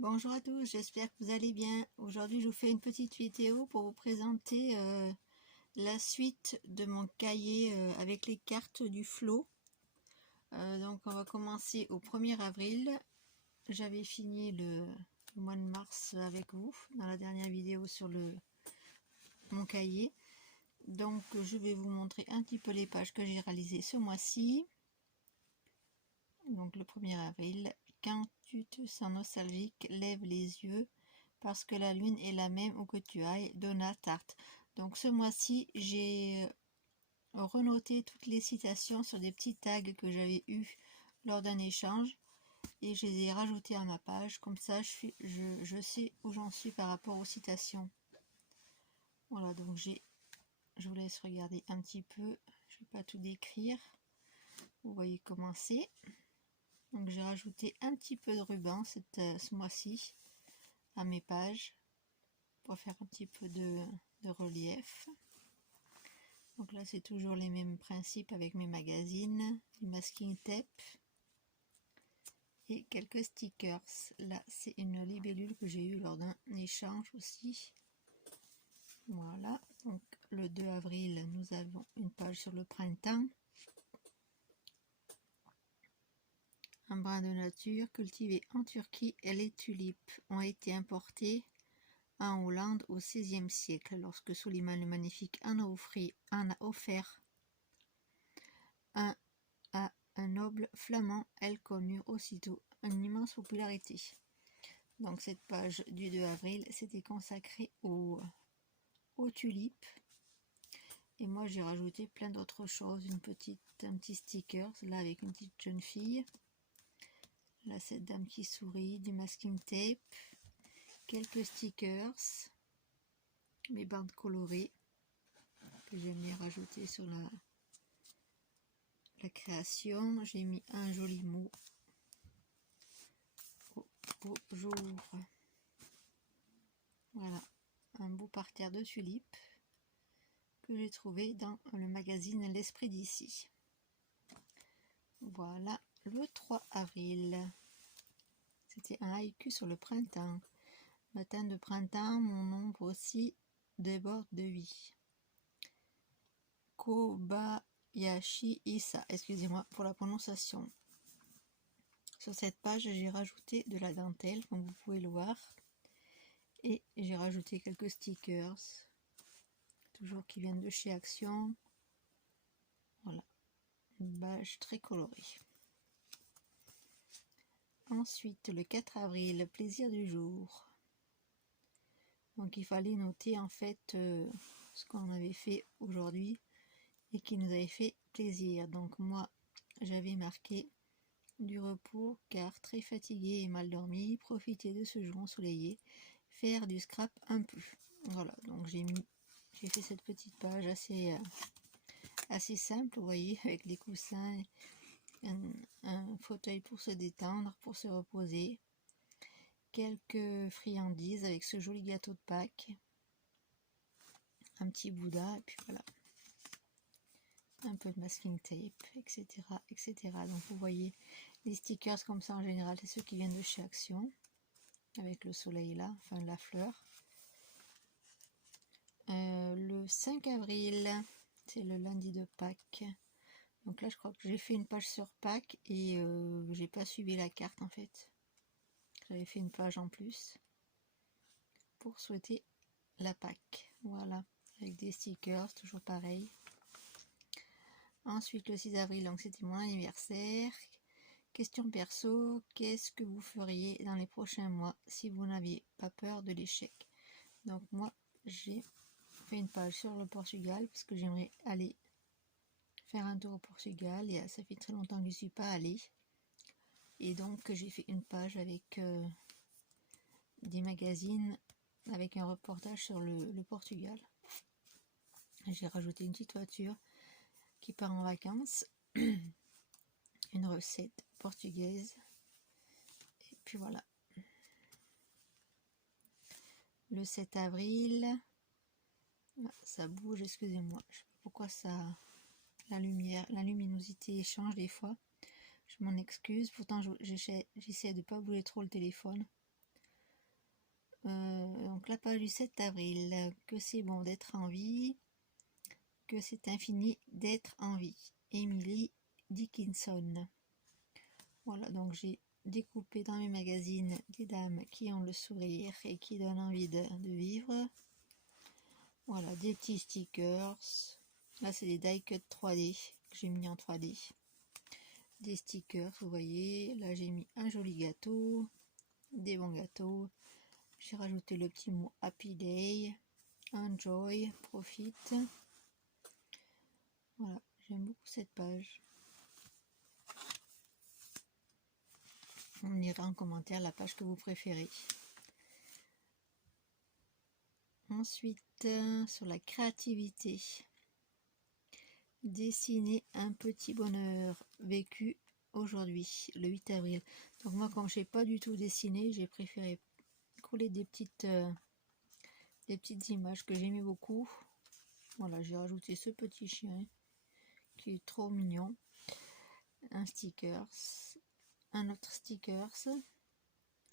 Bonjour à tous, j'espère que vous allez bien. Aujourd'hui, je vous fais une petite vidéo pour vous présenter la suite de mon cahier avec les cartes du flot. Donc, on va commencer au 1er avril. J'avais fini le mois de mars avec vous dans la dernière vidéo sur mon cahier. Donc, je vais vous montrer un petit peu les pages que j'ai réalisées ce mois-ci. Donc, le 1er avril. Quand tu te sens nostalgique, lève les yeux parce que la lune est la même où que tu ailles. Donna Tartt. Donc ce mois-ci, j'ai renoté toutes les citations sur des petits tags que j'avais eus lors d'un échange et je les ai rajoutés à ma page. Comme ça, je sais où j'en suis par rapport aux citations. Voilà, donc je vous laisse regarder un petit peu. Je ne vais pas tout décrire. Vous voyez comment c'est. Donc j'ai rajouté un petit peu de ruban ce mois-ci à mes pages pour faire un petit peu de relief. Donc là c'est toujours les mêmes principes avec mes magazines, du masking tape et quelques stickers. Là c'est une libellule que j'ai eue lors d'un échange aussi. Voilà, donc le 2 avril nous avons une page sur le printemps. Un brin de nature cultivé en Turquie et les tulipes ont été importées en Hollande au XVIe siècle, lorsque Soliman le Magnifique en a offert un à un noble flamand. Elles connurent aussitôt une immense popularité. Donc cette page du 2 avril, c'était consacré aux tulipes. Et moi j'ai rajouté plein d'autres choses, un petit sticker, là avec une petite jeune fille. Là cette dame qui sourit, du masking tape, quelques stickers, mes bandes colorées que j'aime bien rajouter sur la création. J'ai mis un joli mot au jour. Voilà, un beau parterre de tulipes que j'ai trouvé dans le magazine L'Esprit d'ici. Voilà, le 3 avril. C'était un haïku sur le printemps. Matin de printemps, mon ombre aussi déborde de vie. Kobayashi Issa, excusez-moi pour la prononciation. Sur cette page, j'ai rajouté de la dentelle, comme vous pouvez le voir. Et j'ai rajouté quelques stickers, toujours qui viennent de chez Action. Voilà, une page très colorée. Ensuite, le 4 avril, plaisir du jour. Donc il fallait noter en fait ce qu'on avait fait aujourd'hui et qui nous avait fait plaisir. Donc moi, j'avais marqué du repos car très fatigué et mal dormi, profiter de ce jour ensoleillé, faire du scrap un peu. Voilà, donc j'ai fait cette petite page assez simple, vous voyez, avec les coussins, un fauteuil pour se détendre, pour se reposer, quelques friandises avec ce joli gâteau de Pâques, un petit Bouddha, et puis voilà, un peu de masking tape, etc., etc. Donc vous voyez, les stickers comme ça en général, c'est ceux qui viennent de chez Action, avec le soleil là, enfin la fleur. Le 5 avril, c'est le lundi de Pâques. Donc là, je crois que j'ai fait une page sur Pâques et j'ai pas suivi la carte en fait. J'avais fait une page en plus pour souhaiter la Pâques. Voilà, avec des stickers, toujours pareil. Ensuite, le 6 avril, donc c'était mon anniversaire. Question perso, qu'est-ce que vous feriez dans les prochains mois si vous n'aviez pas peur de l'échec? Donc moi, j'ai fait une page sur le Portugal parce que j'aimerais aller faire un tour au Portugal et ça fait très longtemps que je n'y suis pas allée. Et donc j'ai fait une page avec des magazines avec un reportage sur le Portugal. J'ai rajouté une petite voiture qui part en vacances, une recette portugaise, et puis voilà. Le 7 avril, ça bouge, excusez-moi, je sais pas pourquoi la luminosité change des fois, je m'en excuse, pourtant j'essaie de pas bouger trop le téléphone. donc la page du 7 avril, que c'est bon d'être en vie, que c'est infini d'être en vie. Emily Dickinson. Voilà, donc j'ai découpé dans mes magazines des dames qui ont le sourire et qui donnent envie de vivre. Voilà, des petits stickers. Là, c'est des die cut 3D que j'ai mis en 3D. Des stickers, vous voyez. Là, j'ai mis un joli gâteau, des bons gâteaux. J'ai rajouté le petit mot Happy Day, Enjoy, Profite. Voilà, j'aime beaucoup cette page. On ira en commentaire la page que vous préférez. Ensuite, sur la créativité. Dessiner un petit bonheur vécu aujourd'hui, le 8 avril. Donc moi, comme je n'ai pas du tout dessiné, j'ai préféré coller des petites images que j'aimais beaucoup. Voilà, j'ai rajouté ce petit chien qui est trop mignon. Un sticker, un autre sticker.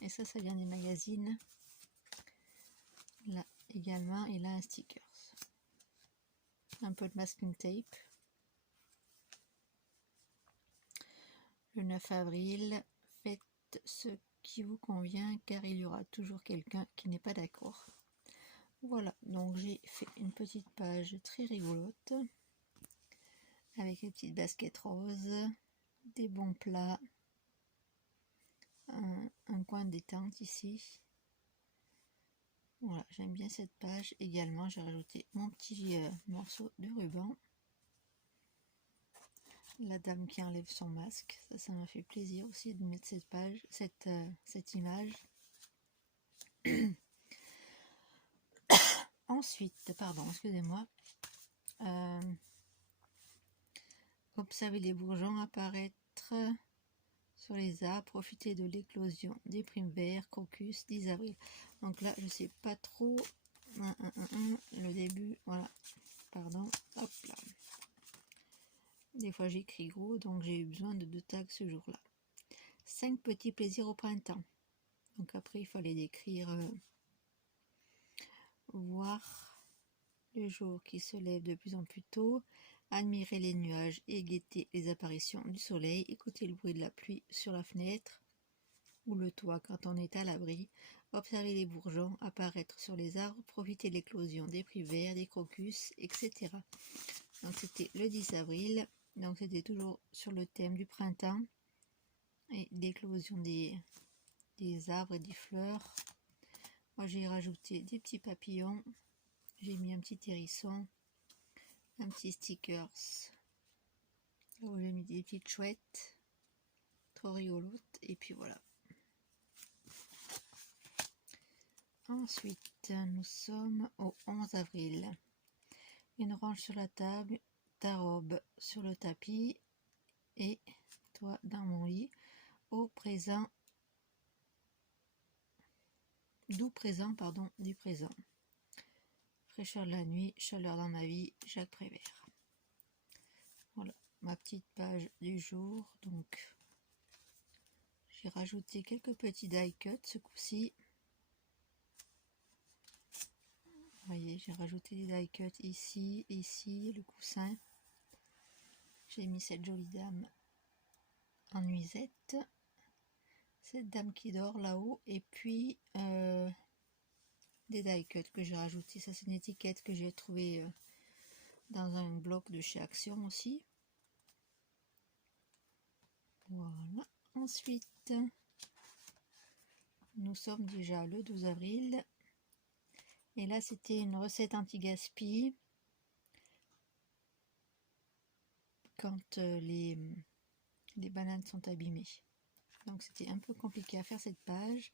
Et ça vient des magazines. Là également, et là un sticker. Un peu de masking tape. Le 9 avril, faites ce qui vous convient car il y aura toujours quelqu'un qui n'est pas d'accord. Voilà, donc j'ai fait une petite page très rigolote avec les petites baskets roses, des bons plats, un coin de détente ici. Voilà, j'aime bien cette page. Également, j'ai rajouté mon petit morceau de ruban. La dame qui enlève son masque, ça m'a fait plaisir aussi de mettre cette page, cette image. Ensuite, pardon, excusez-moi, observez les bourgeons apparaître sur les arbres, profitez de l'éclosion des primes verts, crocus, 10 avril. Donc là, je sais pas trop le début, voilà, pardon, hop là. Des fois j'écris gros, donc j'ai eu besoin de 2 tags ce jour-là. 5 petits plaisirs au printemps. Donc après, il fallait décrire voir le jour qui se lève de plus en plus tôt, admirer les nuages et guetter les apparitions du soleil, écouter le bruit de la pluie sur la fenêtre ou le toit quand on est à l'abri, observer les bourgeons apparaître sur les arbres, profiter de l'éclosion des prix verts, des crocus, etc. Donc c'était le 10 avril, donc c'était toujours sur le thème du printemps et l'éclosion des arbres et des fleurs. Moi j'ai rajouté des petits papillons, j'ai mis un petit hérisson, un petit stickers, là j'ai mis des petites chouettes, trop rigolotes, et puis voilà. Ensuite, nous sommes au 11 avril. Une range sur la table, ta robe sur le tapis, et toi dans mon lit, au présent, doux présent, pardon, du présent. Fraîcheur de la nuit, chaleur dans ma vie, Jacques Prévert. Voilà, ma petite page du jour. Donc, j'ai rajouté quelques petits die cuts ce coup-ci. Vous voyez, j'ai rajouté des die cuts ici, ici, le coussin. J'ai mis cette jolie dame en nuisette. Cette dame qui dort là-haut. Et puis, des die cuts que j'ai rajouté. Ça, c'est une étiquette que j'ai trouvée dans un bloc de chez Action aussi. Voilà. Ensuite, nous sommes déjà le 12 avril. Et là, c'était une recette anti-gaspi. Quand les bananes sont abîmées. Donc c'était un peu compliqué à faire cette page.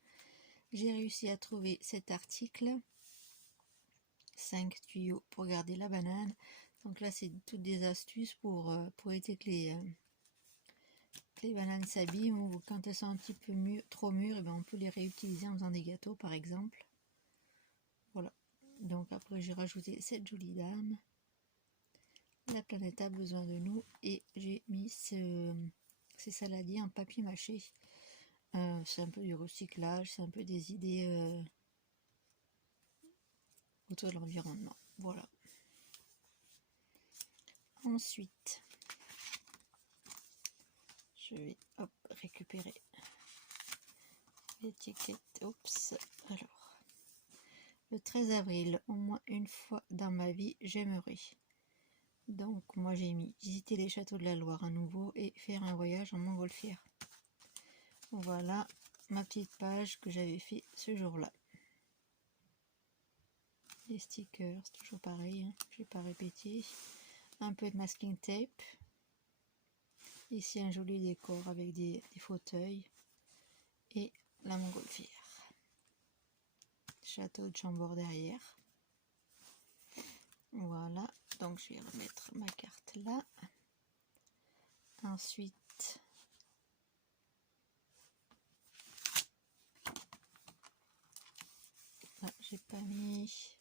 J'ai réussi à trouver cet article. 5 tuyaux pour garder la banane. Donc là, c'est toutes des astuces pour éviter que les bananes s'abîment, ou quand elles sont un petit peu trop mûres, et bien on peut les réutiliser en faisant des gâteaux par exemple. Voilà. Donc après, j'ai rajouté cette jolie dame. La planète a besoin de nous, et j'ai mis ces saladiers en papier mâché. C'est un peu du recyclage, c'est un peu des idées photos de l'environnement. Voilà. Ensuite, je vais récupérer l'étiquette. Oups. Alors, le 13 avril, au moins une fois dans ma vie, j'aimerais. Donc, moi j'ai mis visiter les châteaux de la Loire à nouveau et faire un voyage en montgolfière. Voilà ma petite page que j'avais fait ce jour-là. Les stickers, toujours pareil, hein, je ne vais pas répéter. Un peu de masking tape. Ici un joli décor avec des fauteuils et la montgolfière. Château de Chambord derrière. Voilà, donc je vais remettre ma carte là. Ensuite, là, j'ai pas mis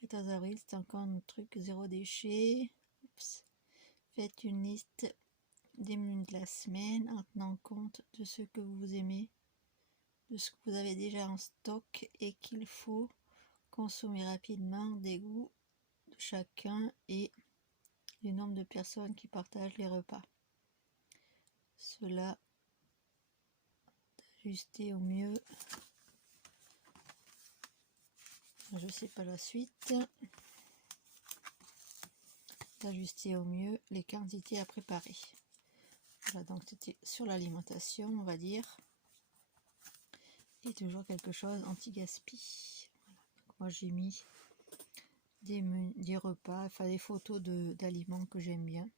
14 avril, c'est encore un truc zéro déchet. Oups. Faites une liste des menus de la semaine en tenant compte de ce que vous aimez, de ce que vous avez déjà en stock et qu'il faut consommer rapidement, des goûts de chacun et du nombre de personnes qui partagent les repas. Cela d'ajuster au mieux. Je sais pas la suite. D'ajuster au mieux les quantités à préparer. Voilà, donc c'était sur l'alimentation, on va dire. Et toujours quelque chose anti-gaspi. Voilà. Moi j'ai mis des repas, enfin des photos d'aliments que j'aime bien.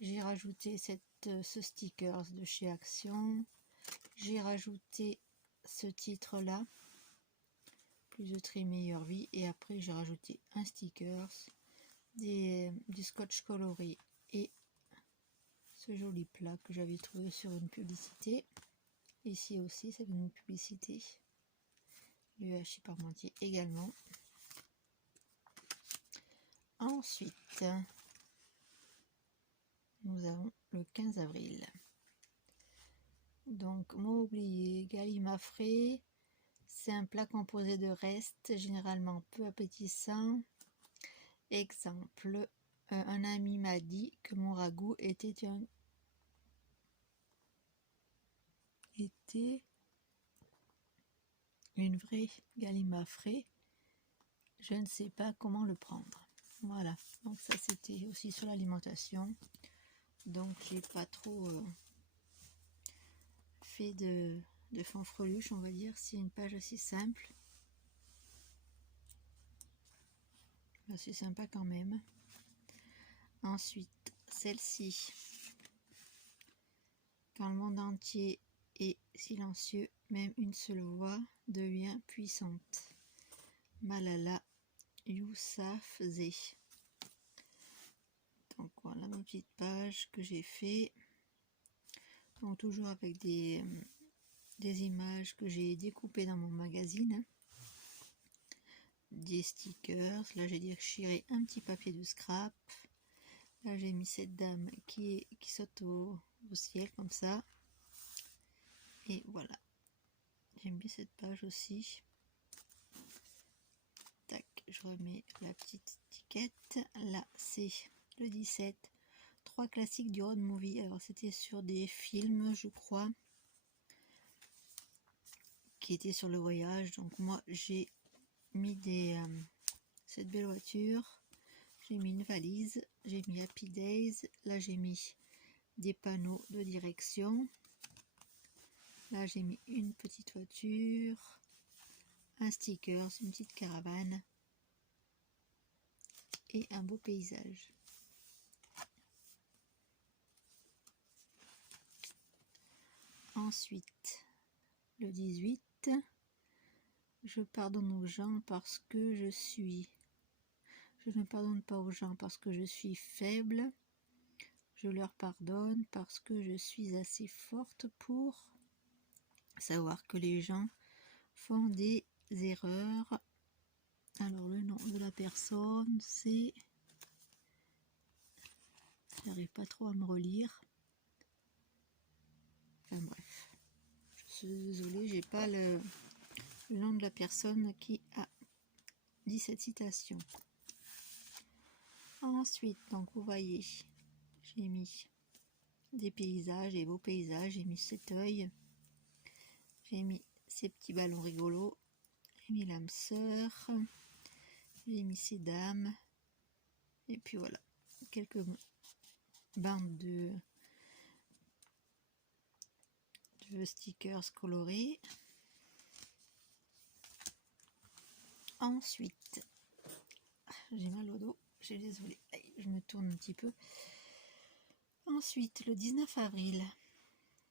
J'ai rajouté ce sticker de chez Action. J'ai rajouté ce titre là, plus de tri meilleure vie, et après j'ai rajouté un sticker, du scotch coloré et ce joli plat que j'avais trouvé sur une publicité. Ici aussi c'est une publicité, le hachis parmentier également. Ensuite nous avons le 15 avril. Donc, mot oublié, galimafré, c'est un plat composé de restes, généralement peu appétissants. Exemple, un ami m'a dit que mon ragoût était une vraie galimafré. Je ne sais pas comment le prendre. Voilà, donc ça c'était aussi sur l'alimentation. Donc j'ai pas trop fait de fanfreluche, on va dire. C'est une page assez simple. C'est sympa quand même. Ensuite, celle-ci. Quand le monde entier est silencieux, même une seule voix devient puissante. Malala Yousafzai. Donc voilà ma petite page que j'ai fait. Donc toujours avec des images que j'ai découpées dans mon magazine. Des stickers. Là j'ai déchiré un petit papier de scrap. Là j'ai mis cette dame qui saute au ciel comme ça. Et voilà. J'aime bien cette page aussi. Tac, je remets la petite étiquette. Là c'est le 17. 3 classiques du road movie. Alors c'était sur des films je crois. Qui étaient sur le voyage. Donc moi j'ai mis cette belle voiture. J'ai mis une valise, j'ai mis Happy Days, là j'ai mis des panneaux de direction, là j'ai mis une petite voiture, un sticker, une petite caravane et un beau paysage. Ensuite, le 18, je pardonne aux gens parce que je ne pardonne pas aux gens parce que je suis faible. Je leur pardonne parce que je suis assez forte pour savoir que les gens font des erreurs. Alors le nom de la personne c'est... J'arrive pas trop à me relire. Enfin bref. Je suis désolée, j'ai pas le nom de la personne qui a dit cette citation. Ensuite, donc vous voyez, j'ai mis des paysages, des beaux paysages, j'ai mis cet œil, j'ai mis ces petits ballons rigolos, j'ai mis l'âme sœur, j'ai mis ces dames, et puis voilà, quelques bandes de stickers colorés. Ensuite, j'ai mal au dos, je suis désolée, je me tourne un petit peu. Ensuite, le 19 avril,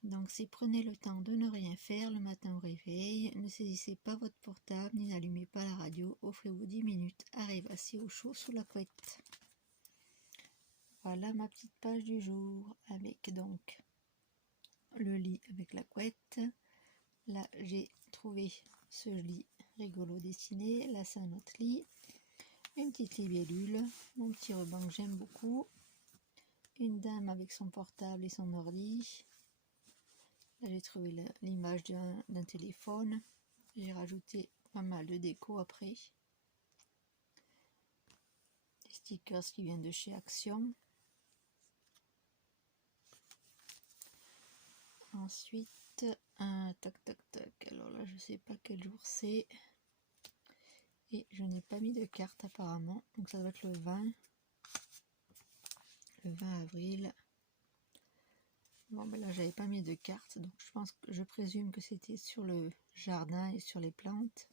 donc c'est prenez le temps de ne rien faire le matin au réveil, ne saisissez pas votre portable, ni n'allumez pas la radio, offrez-vous 10 minutes à rêvasser au chaud sous la couette. Voilà ma petite page du jour, avec donc le lit avec la couette. Là, j'ai trouvé ce lit rigolo dessiné. Là, c'est un autre lit. Une petite libellule. Mon petit ruban que j'aime beaucoup. Une dame avec son portable et son ordi. Là, j'ai trouvé l'image d'un téléphone. J'ai rajouté pas mal de déco après. Des stickers qui viennent de chez Action. Ensuite, tac tac tac. Alors là, je sais pas quel jour c'est. Et je n'ai pas mis de carte apparemment. Donc ça doit être le 20 avril. Bon ben là j'avais pas mis de carte, donc je présume que c'était sur le jardin et sur les plantes.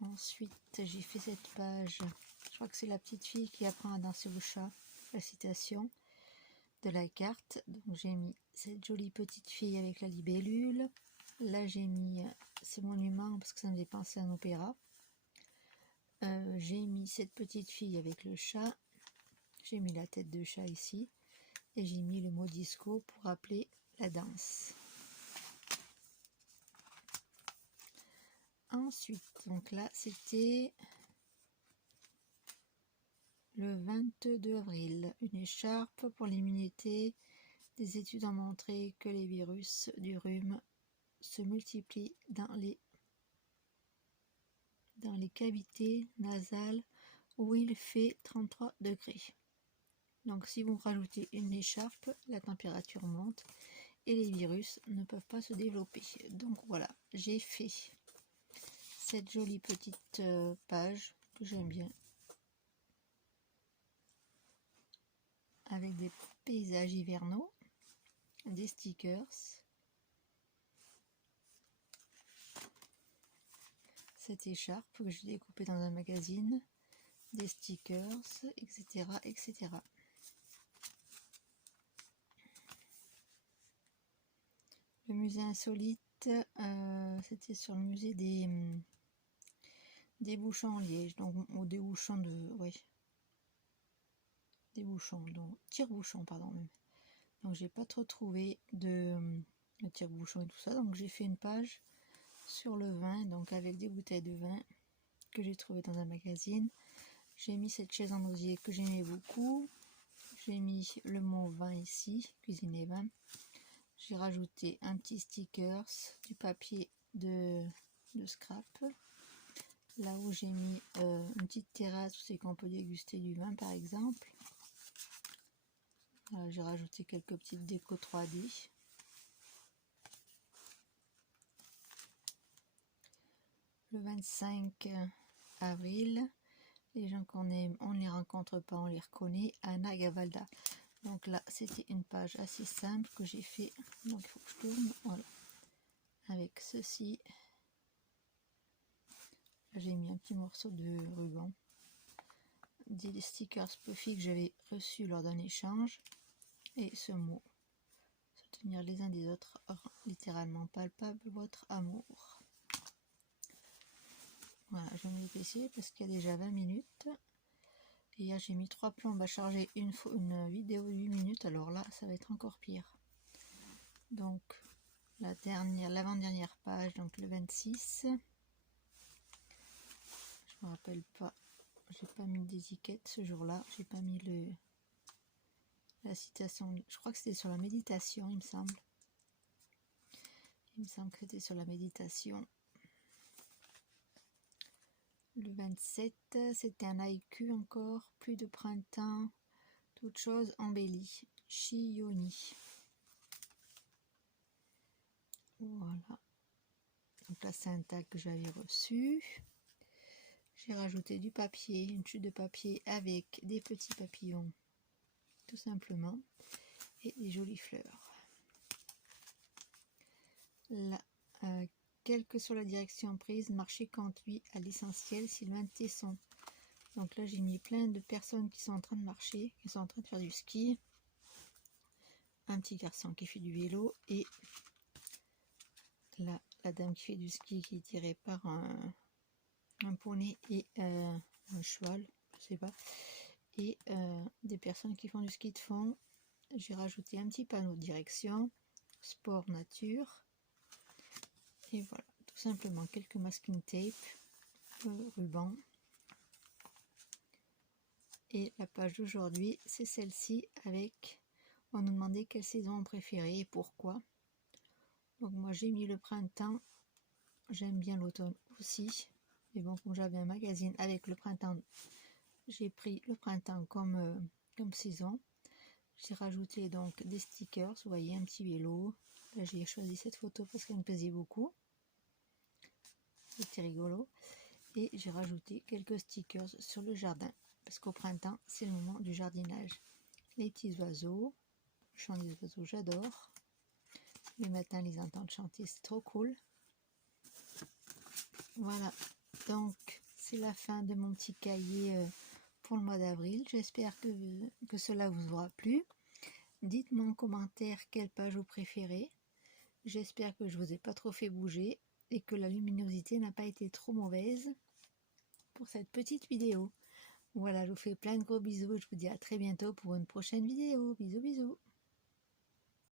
Ensuite j'ai fait cette page, je crois que c'est la petite fille qui apprend à danser au chat, la citation de la carte. Donc j'ai mis cette jolie petite fille avec la libellule. Là j'ai mis ces monuments parce que ça me fait penser à un opéra. J'ai mis cette petite fille avec le chat. J'ai mis la tête de chat ici et j'ai mis le mot disco pour rappeler la danse. Ensuite, donc là c'était le 22 avril, une écharpe pour l'immunité. Des études ont montré que les virus du rhume se multiplient dans les cavités nasales où il fait 33 degrés. Donc si vous rajoutez une écharpe, la température monte et les virus ne peuvent pas se développer. Donc voilà, j'ai fait cette jolie petite page que j'aime bien, avec des paysages hivernaux, des stickers, cette écharpe que j'ai découpée dans un magazine, des stickers, etc. etc. Le musée insolite, c'était sur le musée des bouchons en liège, donc des bouchons des bouchons, donc tire-bouchons pardon même. Donc j'ai pas trop trouvé de tire-bouchons et tout ça, donc j'ai fait une page sur le vin, donc avec des bouteilles de vin que j'ai trouvé dans un magazine. J'ai mis cette chaise en osier que j'aimais beaucoup. J'ai mis le mot vin ici, cuisine et vin. J'ai rajouté un petit stickers, du papier de scrap. Là où j'ai mis une petite terrasse où c'est qu'on peut déguster du vin par exemple. J'ai rajouté quelques petites décos 3D. Le 25 avril, les gens qu'on aime, on ne les rencontre pas, on les reconnaît. Anna Gavalda. Donc là, c'était une page assez simple que j'ai fait. Donc il faut que je tourne. Voilà. Avec ceci. J'ai mis un petit morceau de ruban. Des stickers Puffy que j'avais reçus lors d'un échange. Et ce mot. Se tenir les uns des autres, littéralement palpable votre amour. Voilà, je vais me dépêcher parce qu'il y a déjà 20 minutes. Et hier j'ai mis 3 plombes à charger une vidéo de 8 minutes, alors là ça va être encore pire. Donc l'avant-dernière page, donc le 26. Je me rappelle pas, j'ai pas mis d'étiquette ce jour-là, j'ai pas mis la citation, je crois que c'était sur la méditation il me semble. Il me semble que c'était sur la méditation. Le 27, c'était un haïku encore, plus de printemps, toute chose embellie. Chiyoni. Voilà. Donc là, c'est un tag que j'avais reçu. J'ai rajouté du papier, une chute de papier avec des petits papillons, tout simplement, et des jolies fleurs. Là, quelle que soit la direction prise, marchez conduit à l'essentiel, Sylvain Tesson. Donc là, j'ai mis plein de personnes qui sont en train de marcher, qui sont en train de faire du ski. Un petit garçon qui fait du vélo et là, la dame qui fait du ski qui est tirée par un poney et un cheval, je sais pas. Et des personnes qui font du ski de fond. J'ai rajouté un petit panneau de direction, sport nature. Et voilà, tout simplement quelques masking tape, ruban. Et la page d'aujourd'hui, c'est celle-ci avec, on nous demandait quelle saison on préférait et pourquoi. Donc moi j'ai mis le printemps, j'aime bien l'automne aussi. Mais bon, comme j'avais un magazine avec le printemps, j'ai pris le printemps comme saison. J'ai rajouté donc des stickers, vous voyez, un petit vélo. Là j'ai choisi cette photo parce qu'elle me plaisait beaucoup. C'était rigolo. Et j'ai rajouté quelques stickers sur le jardin. Parce qu'au printemps, c'est le moment du jardinage. Les petits oiseaux, le chant des oiseaux, j'adore. Les matins, les entendre chanter, c'est trop cool. Voilà, donc c'est la fin de mon petit cahier pour le mois d'avril. J'espère que cela vous aura plu. Dites-moi en commentaire quelle page vous préférez. J'espère que je ne vous ai pas trop fait bouger et que la luminosité n'a pas été trop mauvaise pour cette petite vidéo. Voilà, je vous fais plein de gros bisous et je vous dis à très bientôt pour une prochaine vidéo. Bisous bisous.